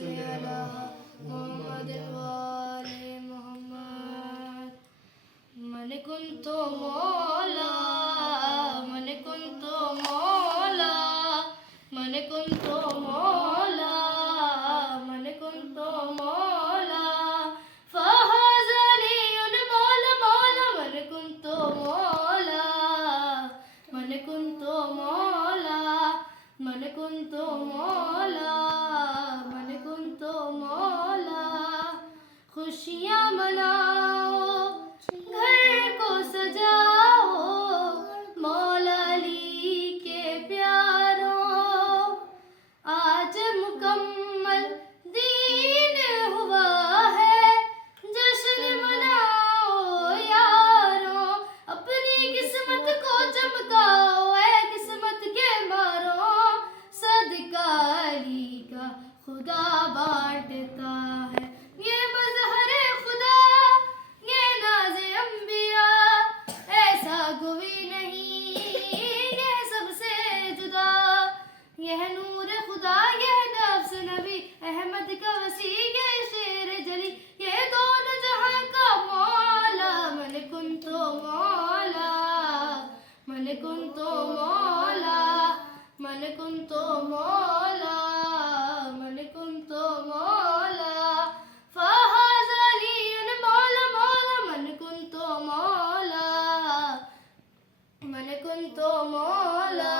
صل على محمد وآل محمد. من كنت مولا من كنت مولا من كنت مولا من كنت مولا فهذا لي مولا مولا من كنت مولا من كنت مولا من كنت مولا من كنت مولا. خوشیاں مناؤ گھر کو سجاؤ مولا علی کے پیاروں. آج مکمل دین ہوا ہے جشن مناؤ یاروں. اپنی قسمت کو چمکاؤ اے قسمت کے ماروں. صدقہ علی کا خدا بانٹتا ہے یہ مظہر خدا یہ ناز انبیاء. ایسا کوئی نہیں یہ سب سے جدا. یہ نور خدا یہ نفس نبی احمد کا وسیع یہ شیر جلی یہ دونوں جہاں کا مولا. من کنت مولا من کنت مولا من کنت مولا من کنت مولا فهذا لي مولا مولا من كنت مولا من كنت مولا